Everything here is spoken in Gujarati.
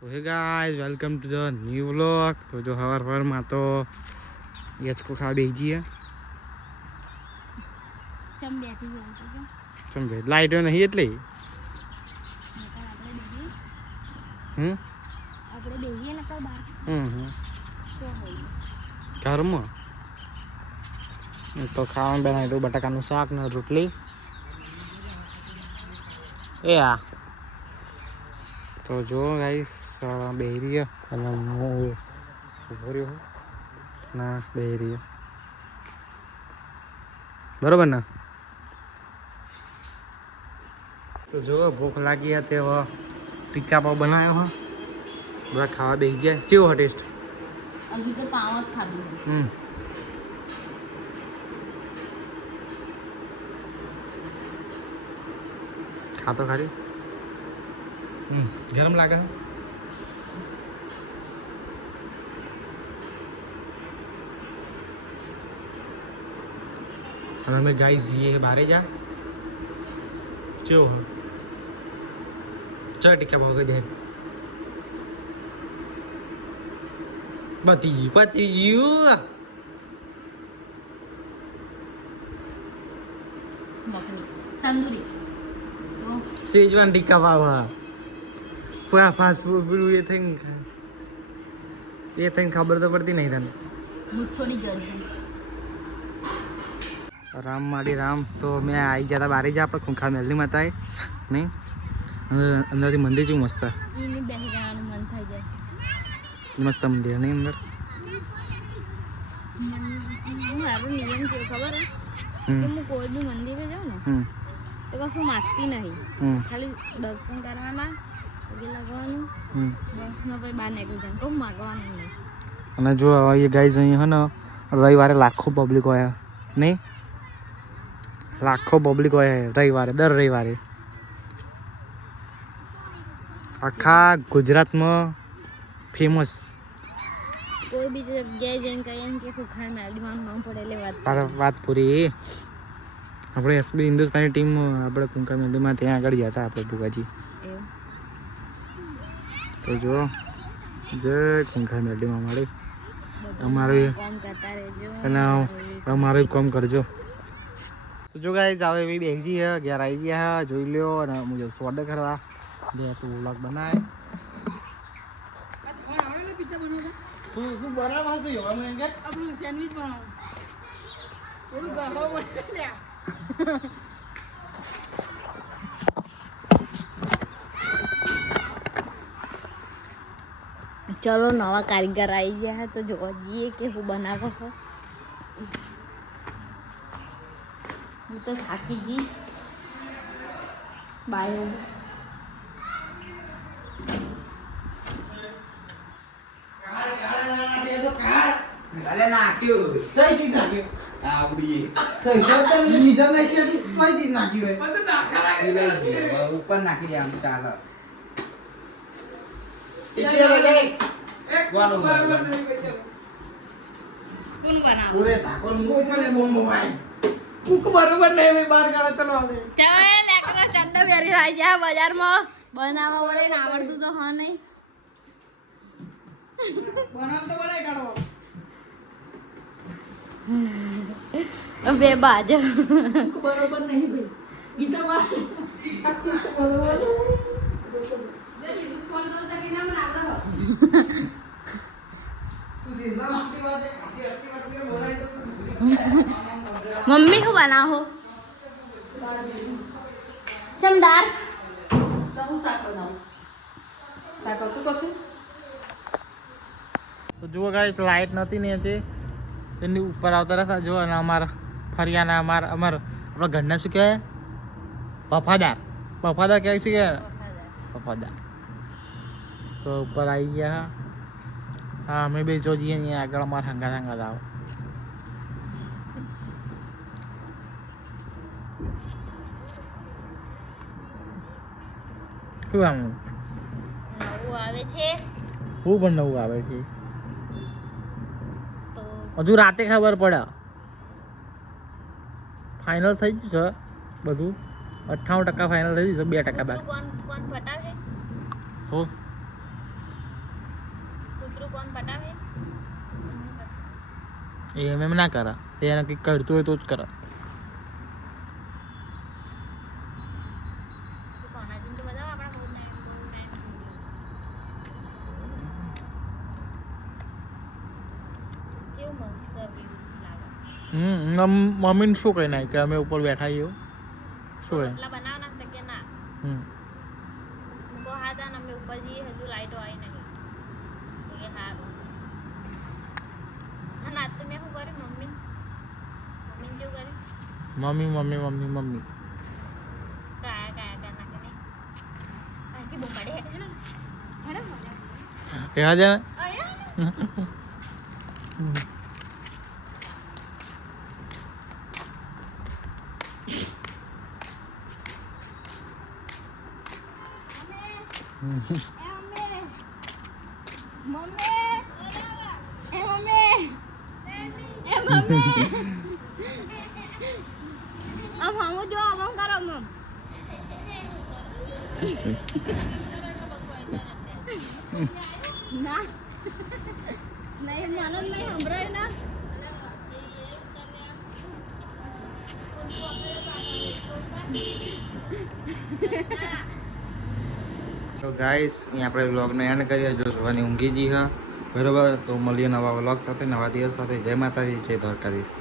તો હે guys welcome to the new vlog. તો જો સવારમાં તો યચકો ખાવા બેસી જઈએ. ચમ બે લાઈટો નહીં એટલે ઘરમાં તો ખાવાનું બનાવી દઉં, બટાકાનું શાક ને રોટલી. એ આ તો જો ગાઈસ બેહી રહ્યો અને હું ઉભો રહ્યો ના બેહી રહ્યો બરોબર ને. તો જો ભૂખ લાગી હતી, હવે ટીકા પાવ બનાવ્યો હો, બધા ખાવા બેસી જાય. કેવો હો ટેસ્ટ? હજુ તો પાવ જ ખાધું. ખાતો ખાલી ગરમ લાગે. હવે અમે ગાઈસ જઈએ બારે જા. કેવો હો? ચાલ ટીકા ભાવ કહી દે. પતી ગયું. મખની તંદૂરી સેજવાન ટીકા ભાવ પૂરા ફાસ્ટ ફૂડ પેલું એ થઈને ખબર તો પડતી નહીં તને. મુઠ્ઠોની જજ રામ માડી રામ. તો મેં આવી જતા બારે જા આપણે ખૂંખા મેલની માતા નહીં અંદરથી મંદિર જેવું મસ્ત એને બેસી જવાનું મન થઈ જાય. મસ્ત મંદિર નહીં અંદર. મારો નિયમ છે ખબર કે હું કોઈ બી મંદિરે જાઉં ને તો કશું માગતી નહીં, ખાલી દર્શન કરવાના પગે લગાવવાનું બસમાં પછી બહાર નીકળી જાય. કોઈ માગવાનું નહીં. અને જો એ ગાઈઝ અહીં હે ને રવિવારે લાખો પબ્લિક હોય નહીં, લાખો પબ્લિક હોય રવિવારે, દર રવિવારે આખા ગુજરાતમાં ફેમસ. કોઈ બીજી જગ્યાએ જઈને કહીએ ને કે ખુખાર મેલડીમાં નામ પડે એટલે વાત પૂરી. આપણે એસબી હિન્દુસ્તાની ટીમ આપણે કુંકા મેલડીમાં ત્યાં આગળ ગયા હતા આપણે ભુગાજી. તો જો જય કુંકા મેલડીમાં મળી અમારું અને અમારું કામ કરજો. તો જો ગાઈસ આવે એવી બેસી છે, ઘેર આવી ગયા જોઈ લ્યો. અને હું જો ઓર્ડર કરવા બે તો વ્લોગ બનાવે. શું શું બનાવવા શું એવું કે આપણું સેન્ડવિચ બનાવો એવું ગાવા બને લ્યા. ચલો નવા કારીગર આવી ગયા તો જોવા જઈએ કે હું બનાવો છો. હું તો થાકી જી બાય. ઉપર નાખી દે આમ ચાલો. બજારમાં બનાવવા બોલે ને આવડતું તો હા નહીં. બે બાજ બરોબર નહીં ભાઈ ગીતા મમ્મી શું બનાવો ચમદાર તો જુઓ ગાઈસ લાઈટ નથી ને તે એની ઉપર આવતા રહેતા જો. અને અમારા ફરિયાના આપણા ઘરના શું કહેવાય વફાદાર કહેવાય છે કે વફાદાર. તો ઉપર આવી ગયા. હા અમે બે જો જઈએ અહીંયા આગળ અમારા હંગાત આવો. શું આમ નવું આવે છે? શું પણ નવું આવે છે? હજુ રાતે ખબર પડે. ફાઇનલ થઈ ગયું છે બધું, 98% ફાઇનલ થઈ ગયું છે, 2% બાકી. કોણ પટાવે? હો કૂતરું કોણ પટાવે એમ ના કરે એને કંઈક કરતું હોય તો જ કરે. મમ્મીને શું કહી નાખ કે અમે ઉપર બેઠા એવું શું કહે બનાવના તો કે ના હા તા અમે ઉપર જઈએ હજુ લાઈટો આવી નહીં કે હારું હા ના તો મેં શું કર્યું મમ્મી કેવું કર્યું મમ્મી કાયા નાખે નહીં અહીંથી બહુ પડે હેડો કેવા છે ના નહીં નાનો નહીં સંભળાય ના તો ગાઈસ અહીં આપણે વ્લોગને એન્ડ કરીએ. જો જોવાની ઊંઘી જી હા બરાબર. તો મળીએ નવા વ્લોગ સાથે નવા દિવસ સાથે. જય માતાજી, જય દ્વારકાધીશ.